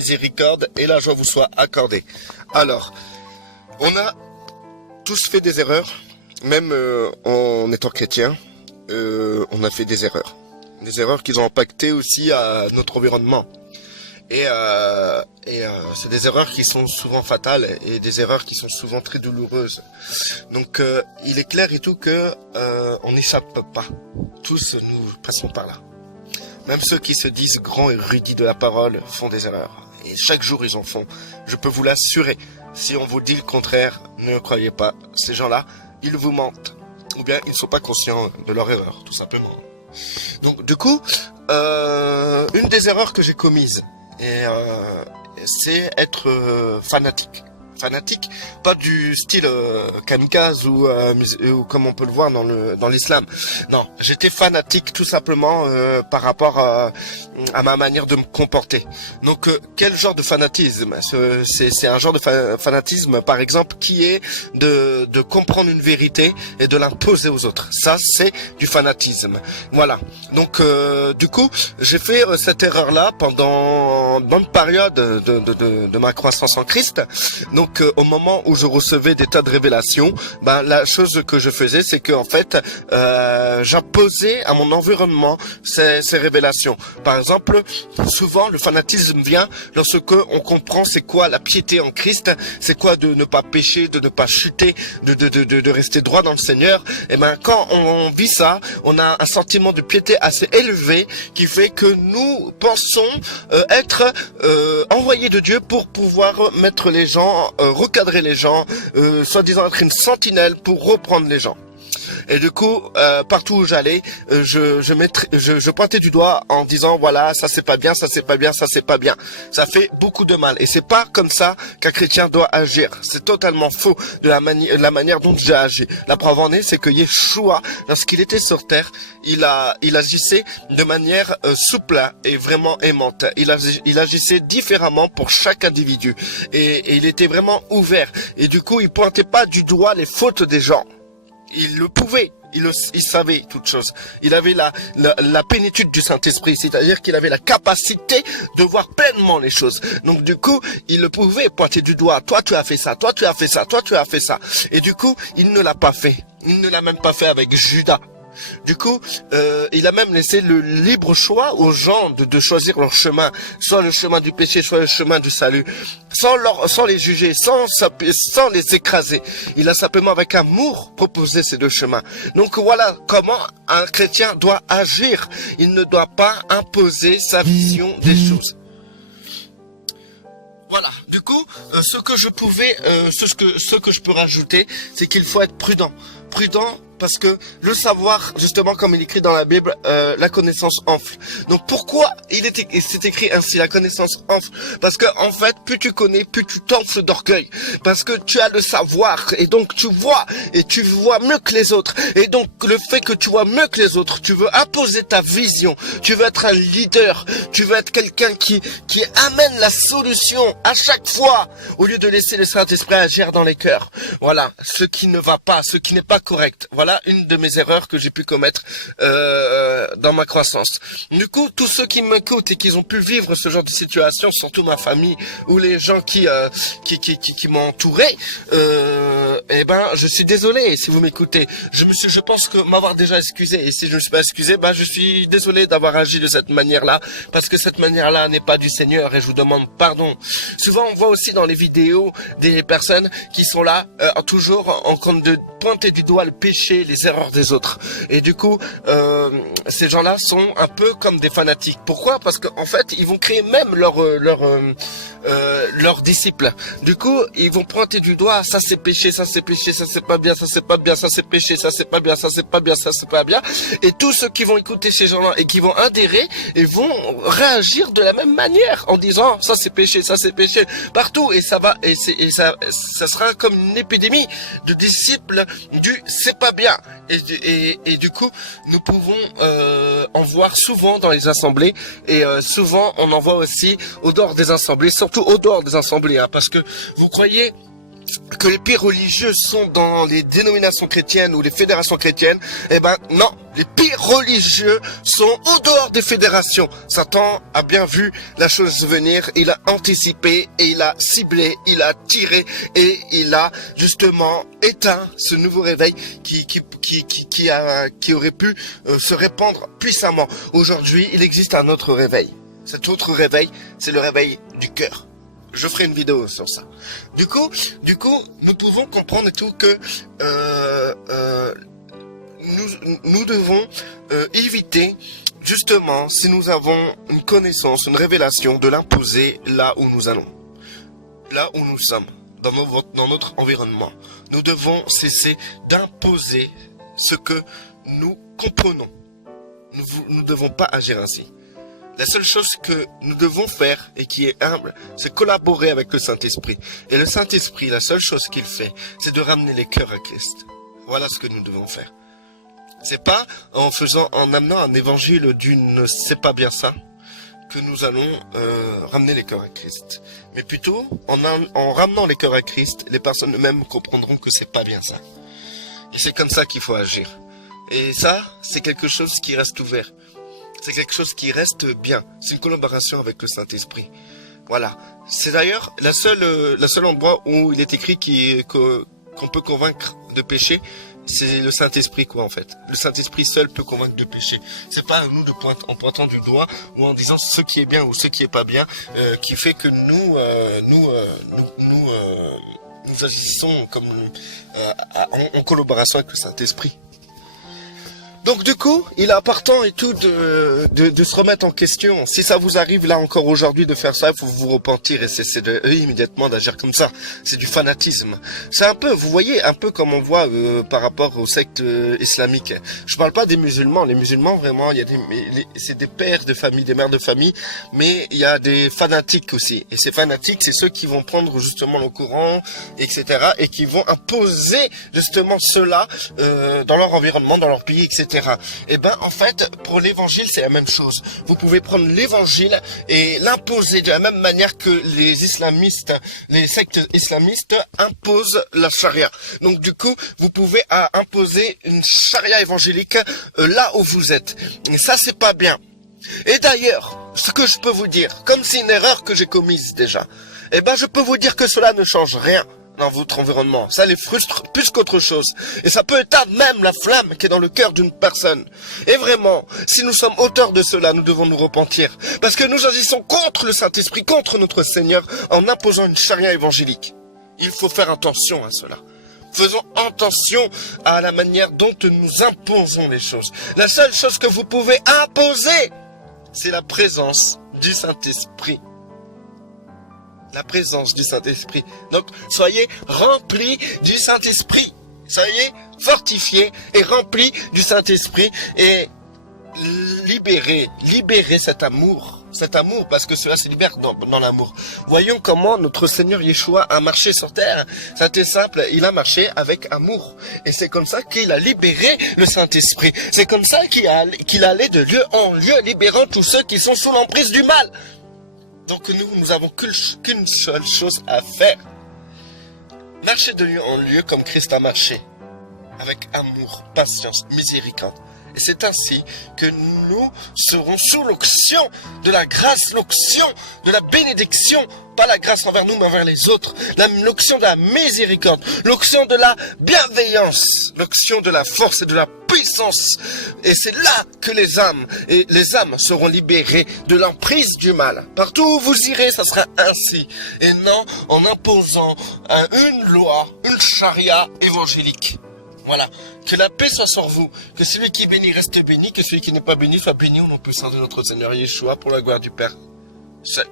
miséricorde et la joie vous soit accordée. Alors, on a tous fait des erreurs, même en étant chrétien, on a fait des erreurs. Des erreurs qui ont impacté aussi à notre environnement. Et c'est des erreurs qui sont souvent fatales et des erreurs qui sont souvent très douloureuses. Donc il est clair et tout que on n'échappe pas. Tous nous passons par là. Même ceux qui se disent grands et érudits de la parole font des erreurs. Et chaque jour ils en font. Je peux vous l'assurer. Si on vous dit le contraire, ne croyez pas. Ces gens-là, ils vous mentent. Ou bien ils ne sont pas conscients de leur erreur, tout simplement. Donc du coup, une des erreurs que j'ai commises, c'est être fanatique. Fanatique, pas du style kamikaze ou comme on peut le voir dans l'islam. Non, j'étais fanatique tout simplement par rapport à ma manière de me comporter. Donc quel genre de fanatisme? C'est un genre de fanatisme par exemple qui est de comprendre une vérité et de l'imposer aux autres. Ça c'est du fanatisme. Voilà. Donc du coup j'ai fait cette erreur là pendant une bonne période de ma croissance en Christ. Donc au moment où je recevais des tas de révélations, la chose que je faisais, c'est que en fait, j'imposais à mon environnement ces révélations. Par exemple, souvent le fanatisme vient lorsque on comprend c'est quoi la piété en Christ, c'est quoi de ne pas pécher, de ne pas chuter, de rester droit dans le Seigneur. Et quand on vit ça, on a un sentiment de piété assez élevé qui fait que nous pensons être envoyés de Dieu pour pouvoir mettre les gens, recadrer les gens, soi-disant être une sentinelle pour reprendre les gens. Et du coup, partout où j'allais, je pointais du doigt en disant voilà, ça c'est pas bien, ça c'est pas bien, ça c'est pas bien. Ça fait beaucoup de mal. Et c'est pas comme ça qu'un chrétien doit agir. C'est totalement faux de la manière dont j'ai agi. La preuve en est, c'est que Yeshua, lorsqu'il était sur terre, il agissait de manière souple et vraiment aimante. Il agissait différemment pour chaque individu. Et il était vraiment ouvert. Et du coup, il pointait pas du doigt les fautes des gens. Il le pouvait, il savait toutes choses. Il avait la plénitude du Saint-Esprit, c'est-à-dire qu'il avait la capacité de voir pleinement les choses. Donc du coup, il le pouvait pointer du doigt. Toi, tu as fait ça, toi, tu as fait ça, toi, tu as fait ça. Et du coup, il ne l'a pas fait. Il ne l'a même pas fait avec Judas. Du coup, il a même laissé le libre choix aux gens de choisir leur chemin, soit le chemin du péché, soit le chemin du salut, sans les juger, sans les écraser. Il a simplement avec amour proposé ces deux chemins. Donc voilà comment un chrétien doit agir. Il ne doit pas imposer sa vision des choses. Voilà. Du coup, ce que je peux rajouter, c'est qu'il faut être prudent. Prudent parce que le savoir, justement, comme il est écrit dans la Bible, la connaissance enfle. Donc pourquoi c'est écrit ainsi, la connaissance enfle? Parce que en fait, plus tu connais, plus tu t'enfles d'orgueil. Parce que tu as le savoir et donc tu vois mieux que les autres. Et donc le fait que tu vois mieux que les autres, tu veux imposer ta vision. Tu veux être un leader. Tu veux être quelqu'un qui amène la solution à chaque fois, au lieu de laisser le Saint-Esprit agir dans les cœurs. Voilà, ce qui ne va pas, ce qui n'est pas correct. Voilà une de mes erreurs que j'ai pu commettre dans ma croissance. Du coup, tous ceux qui m'écoutent et qui ont pu vivre ce genre de situation, surtout ma famille ou les gens qui m'ont entouré, je suis désolé si vous m'écoutez. Je pense que m'avoir déjà excusé, et si je ne me suis pas excusé, je suis désolé d'avoir agi de cette manière-là, parce que cette manière-là n'est pas du Seigneur et je vous demande pardon. Souvent, on voit aussi dans les vidéos des personnes qui sont là, toujours en train de pointer du doigt le péché, les erreurs des autres. Et du coup, ces gens-là sont un peu comme des fanatiques. Pourquoi? Parce qu'en fait, ils vont créer même leurs disciples. Du coup, ils vont pointer du doigt, ça c'est péché, ça c'est péché, ça c'est pas bien, ça c'est pas bien, ça c'est péché, ça c'est pas bien, ça c'est pas bien, ça c'est pas bien. Et tous ceux qui vont écouter ces gens-là et qui vont adhérer et vont réagir de la même manière en disant ça c'est péché partout, et ça va, ça sera comme une épidémie de disciples du c'est pas bien. Et du coup, nous pouvons en voir souvent dans les assemblées, et souvent on en voit aussi au dehors des assemblées, surtout au dehors des assemblées, parce que vous croyez que les pires religieux sont dans les dénominations chrétiennes ou les fédérations chrétiennes, eh ben non, les pires religieux sont au dehors des fédérations. Satan a bien vu la chose venir, il a anticipé et il a ciblé, il a tiré et il a justement éteint ce nouveau réveil qui aurait pu se répandre puissamment. Aujourd'hui, il existe un autre réveil. Cet autre réveil, c'est le réveil du cœur. Je ferai une vidéo sur ça. Du coup, nous pouvons comprendre et tout que nous devons éviter, justement, si nous avons une connaissance, une révélation, de l'imposer là où nous allons, là où nous sommes, dans notre environnement. Nous devons cesser d'imposer ce que nous comprenons. Nous ne devons pas agir ainsi. La seule chose que nous devons faire, et qui est humble, c'est collaborer avec le Saint-Esprit. Et le Saint-Esprit, la seule chose qu'il fait, c'est de ramener les cœurs à Christ. Voilà ce que nous devons faire. C'est pas en amenant un évangile d'une c'est pas bien ça, que nous allons ramener les cœurs à Christ. Mais plutôt, en ramenant les cœurs à Christ, les personnes eux-mêmes comprendront que c'est pas bien ça. Et c'est comme ça qu'il faut agir. Et ça, c'est quelque chose qui reste ouvert. C'est quelque chose qui reste bien. C'est une collaboration avec le Saint-Esprit. Voilà. C'est d'ailleurs la seul endroit où il est écrit qu'on peut convaincre de péché. C'est le Saint-Esprit, quoi, en fait. Le Saint-Esprit seul peut convaincre de péché. C'est pas à nous en pointant du doigt ou en disant ce qui est bien ou ce qui est pas bien, qui fait que nous agissons comme en collaboration avec le Saint-Esprit. Donc du coup, il est important et tout de se remettre en question. Si ça vous arrive là encore aujourd'hui de faire ça, il faut vous repentir et cesser immédiatement d'agir comme ça. C'est du fanatisme. C'est un peu, vous voyez, un peu comme on voit par rapport aux sectes islamiques. Je parle pas des musulmans. Les musulmans, vraiment, c'est des pères de famille, des mères de famille, mais il y a des fanatiques aussi. Et ces fanatiques, c'est ceux qui vont prendre justement le Coran, etc. et qui vont imposer justement cela dans leur environnement, dans leur pays, etc. Et ben en fait pour l'évangile c'est la même chose. Vous pouvez prendre l'évangile et l'imposer de la même manière que les islamistes, les sectes islamistes imposent la charia. Donc du coup vous pouvez imposer une charia évangélique là où vous êtes. Et ça c'est pas bien. Et d'ailleurs ce que je peux vous dire, comme c'est une erreur que j'ai commise déjà, et ben je peux vous dire que cela ne change rien dans votre environnement. Ça les frustre plus qu'autre chose. Et ça peut éteindre même la flamme qui est dans le cœur d'une personne. Et vraiment, si nous sommes auteurs de cela, nous devons nous repentir. Parce que nous agissons contre le Saint-Esprit, contre notre Seigneur, en imposant une charia évangélique. Il faut faire attention à cela. Faisons attention à la manière dont nous imposons les choses. La seule chose que vous pouvez imposer, c'est la présence du Saint-Esprit. La présence du Saint-Esprit. Donc, soyez remplis du Saint-Esprit. Soyez fortifiés et remplis du Saint-Esprit et libérez cet amour, parce que cela se libère dans l'amour. Voyons comment notre Seigneur Yeshua a marché sur terre. C'était simple, il a marché avec amour. Et c'est comme ça qu'il a libéré le Saint-Esprit. C'est comme ça qu'il allait de lieu en lieu, libérant tous ceux qui sont sous l'emprise du mal. Donc nous avons qu'une seule chose à faire. Marcher de lieu en lieu comme Christ a marché. Avec amour, patience, miséricorde. Et c'est ainsi que nous serons sous l'onction de la grâce, l'onction de la bénédiction. Pas la grâce envers nous, mais envers les autres. L'onction de la miséricorde, l'onction de la bienveillance, l'onction de la force et de la puissance. Et c'est là que les âmes seront libérées de l'emprise du mal. Partout où vous irez, ça sera ainsi. Et non en imposant une loi, une charia évangélique. Voilà. Que la paix soit sur vous. Que celui qui est béni reste béni. Que celui qui n'est pas béni soit béni au nom puissant de notre Seigneur Yeshua pour la gloire du Père seul.